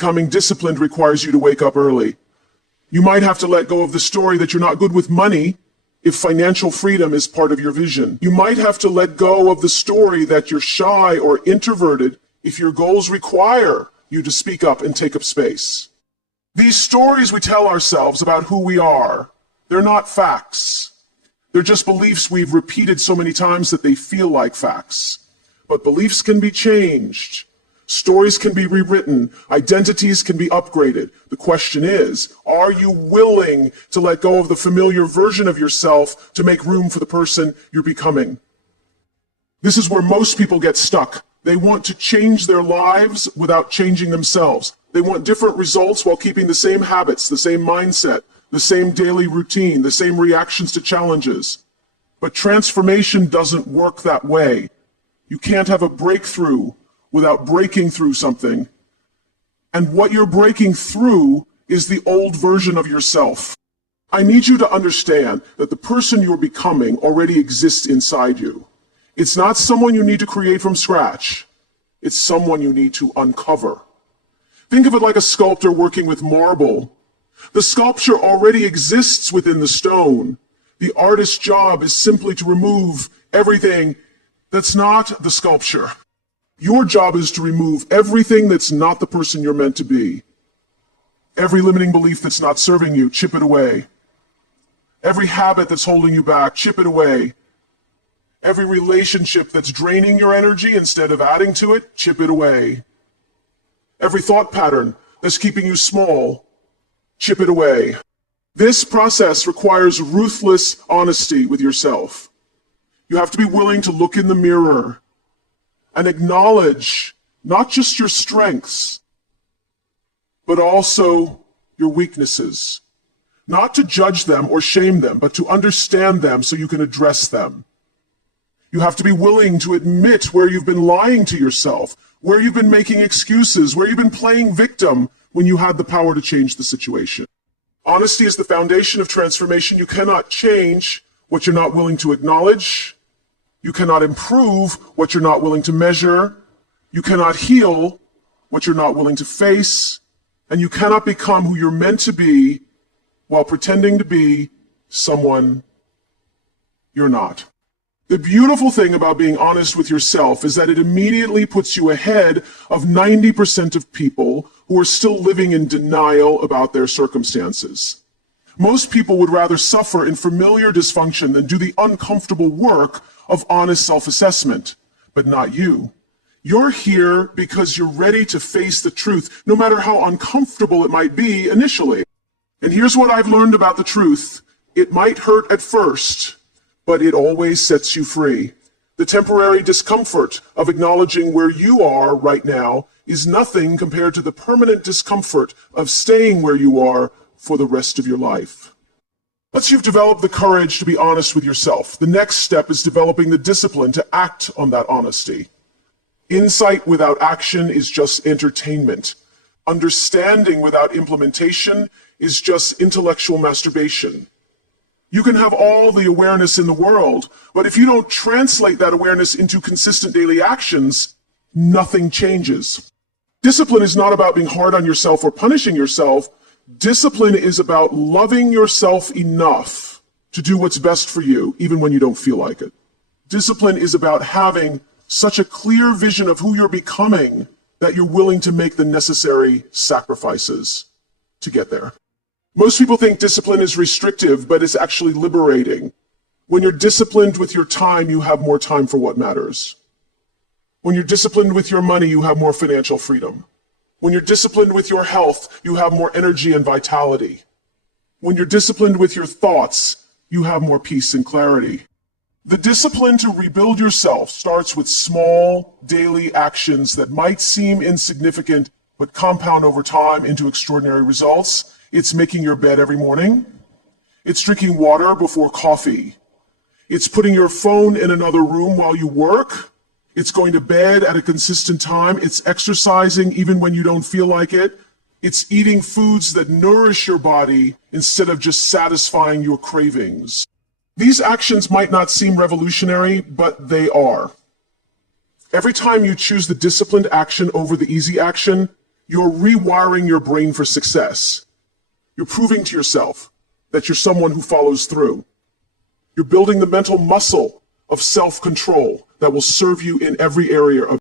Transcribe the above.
becoming disciplined requires you to wake up early. You might have to let go of the story that you're not good with money if financial freedom is part of your vision. You might have to let go of the story that you're shy or introverted if your goals require you to speak up and take up space. These stories we tell ourselves about who we are, they're not facts. They're just beliefs we've repeated so many times that they feel like facts. But beliefs can be changed. Stories can be rewritten. Identities can be upgraded. The question is, are you willing to let go of the familiar version of yourself to make room for the person you're becoming? This is where most people get stuck. They want to change their lives without changing themselves. They want different results while keeping the same habits, the same mindset, the same daily routine, the same reactions to challenges. But transformation doesn't work that way. You can't have a breakthrough without breaking through something. And what you're breaking through is the old version of yourself. I need you to understand that the person you're becoming already exists inside you. It's not someone you need to create from scratch. It's someone you need to uncover. Think of it like a sculptor working with marble. The sculpture already exists within the stone. The artist's job is simply to remove everything that's not the sculpture. Your job is to remove everything that's not the person you're meant to be. Every limiting belief that's not serving you, chip it away. Every habit that's holding you back, chip it away. Every relationship that's draining your energy instead of adding to it, chip it away. Every thought pattern that's keeping you small, chip it away. This process requires ruthless honesty with yourself. You have to be willing to look in the mirror and acknowledge not just your strengths, but also your weaknesses. Not to judge them or shame them, but to understand them so you can address them. You have to be willing to admit where you've been lying to yourself, where you've been making excuses, where you've been playing victim when you had the power to change the situation. Honesty is the foundation of transformation. You cannot change what you're not willing to acknowledge. You cannot improve what you're not willing to measure. You cannot heal what you're not willing to face. And you cannot become who you're meant to be while pretending to be someone you're not. The beautiful thing about being honest with yourself is that it immediately puts you ahead of 90% of people who are still living in denial about their circumstances. Most people would rather suffer in familiar dysfunction than do the uncomfortable work of honest self-assessment, but not you. You're here because you're ready to face the truth, no matter how uncomfortable it might be initially. And here's what I've learned about the truth. It might hurt at first, but it always sets you free. The temporary discomfort of acknowledging where you are right now is nothing compared to the permanent discomfort of staying where you are for the rest of your life. Once you've developed the courage to be honest with yourself, the next step is developing the discipline to act on that honesty. Insight without action is just entertainment. Understanding without implementation is just intellectual masturbation. You can have all the awareness in the world, but if you don't translate that awareness into consistent daily actions, nothing changes. Discipline is not about being hard on yourself or punishing yourself. Discipline is about loving yourself enough to do what's best for you, even when you don't feel like it. Discipline is about having such a clear vision of who you're becoming that you're willing to make the necessary sacrifices to get there. Most people think discipline is restrictive, but it's actually liberating. When you're disciplined with your time, you have more time for what matters. When you're disciplined with your money, you have more financial freedom. When you're disciplined with your health, you have more energy and vitality. When you're disciplined with your thoughts, you have more peace and clarity. The discipline to rebuild yourself starts with small daily actions that might seem insignificant, but compound over time into extraordinary results. It's making your bed every morning. It's drinking water before coffee. It's putting your phone in another room while you work. It's going to bed at a consistent time. It's exercising even when you don't feel like it. It's eating foods that nourish your body instead of just satisfying your cravings. These actions might not seem revolutionary, but they are. Every time you choose the disciplined action over the easy action, You're rewiring your brain for success. You're proving to yourself that you're someone who follows through. You're building the mental muscle of self-control that will serve you in every area of